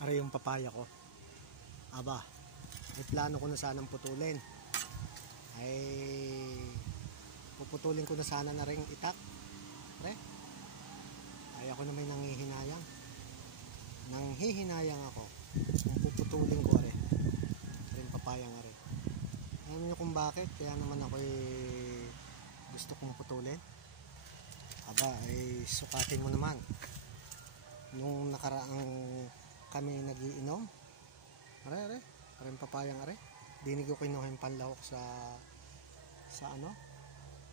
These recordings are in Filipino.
Aray yung papaya ko. Aba, may plano ko na sanang putulin. Ay puputulin ko na sana na ring itak. Pre, ay ako na may nanghihinayang. Nanghihinayang ako kung puputulin ko are. Ring papayang are. Alam niyo kung bakit? Kaya naman ako gusto kong putulin. Aba, ay sukatin mo naman. Nung nakaraang kami nagiinom, are papayang are. Dinig ko kinuha yung panlahok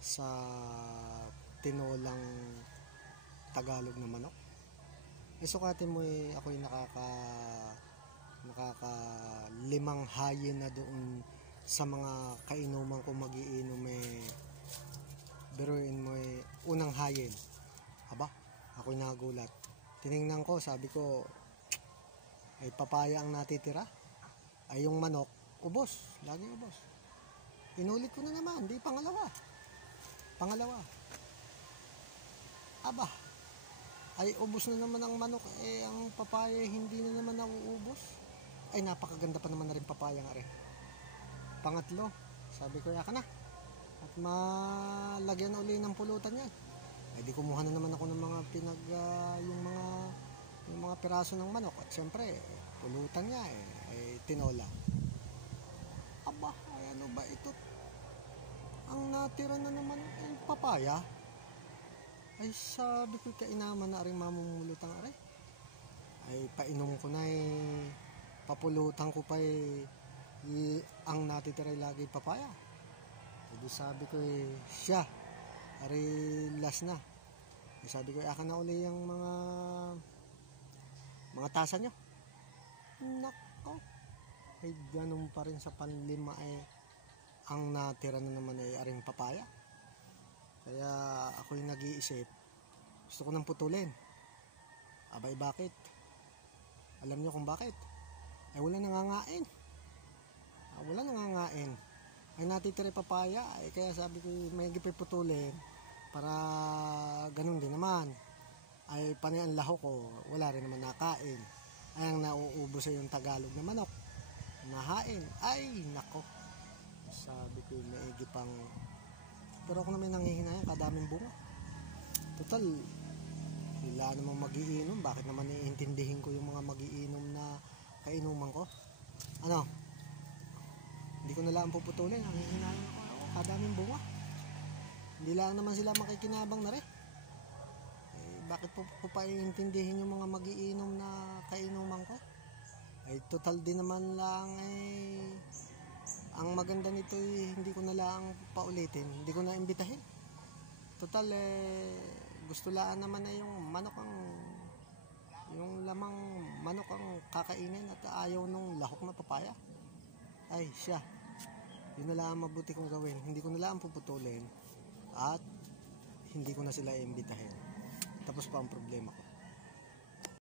sa tinolang Tagalog na manok. Sukatin mo ako'y nakaka 5 hayin na doon sa mga kainuman ko magiinom biruin mo unang hayin. Aba, ako'y nagulat. Tiningnan ko, sabi ko, ay papaya ang natitira. Ay yung manok, ubos. Laging ubos. Inulit ko na naman, di pangalawa. Aba, ay ubos na naman ang manok. Ang papaya hindi na naman nauubos. Ay napakaganda pa naman na rin papaya nga rin. Pangatlo, sabi ko, yaka na. At malagyan uli ng pulutan yan. Ay di kumuha na naman ako ng mga yung mga piraso ng manok. At syempre, pulutan niya ay tinola. Aba, ay ano ba ito? Ang natira na naman ay papaya. Ay sabi ko, kainaman na rin mamumulutang are. Ay painom ko na papulutan ko pa ang natitira lagi papaya. Ay sabi ko siya, are last na. Ay sabi ko, akin na uli yung mga tasa nyo. Nako, ay ganun pa rin sa panlima ang natira na naman aring papaya. Kaya ako'y nag-iisip, gusto ko nang putulin. Abay bakit? Alam nyo kung bakit? Ay wala nangangain. Ay natitira papaya. Ay kaya sabi ko, may gipay putulin para ganun din naman. Ay panay ang lahok ko, wala rin naman nakain. Ay ang nauubos yung Tagalog na manok. Nahain. Ay nako. Sabi ko, may gipang. Pero ako naman nanghihinayang, kadaming bunga. Total, wala namang magiinom. Bakit naman iintindihin ko yung mga magiinom na kainuman ko? Ano? Hindi ko na lang puputulin. Nanghihinayang ako. Kadaming bunga. Hindi lang naman sila makikinabang na rin. Bakit po pa iintindihin yung mga magiinom na kainuman ko? Ay total din naman lang ang maganda nito hindi ko na lang paulitin, hindi ko na imbitahin. Total gusto lang naman na yung manok yung lamang manok ang kakainin at ayaw nung lahok na papaya. Ay siya, yun na lang mabuti kong gawin. Hindi ko na lang puputulin at hindi ko na sila imbitahin. Tapos pa ang problema ko.